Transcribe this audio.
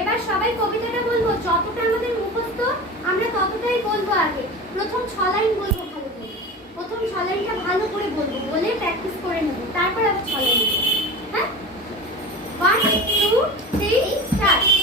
এবার সবাই কবিতাটা বলবো, যতটা আমাদের মুখস্থ আমরা ততটাই বলবো। আগে প্রথম 6 লাইন বলবো ভালো করে, প্রথম 6 লাইনটা ভালো করে বলবো, বলে প্র্যাকটিস করে নেব, তারপর আবার 6 লাইন। হ্যাঁ, 1 2 3 স্টার্ট।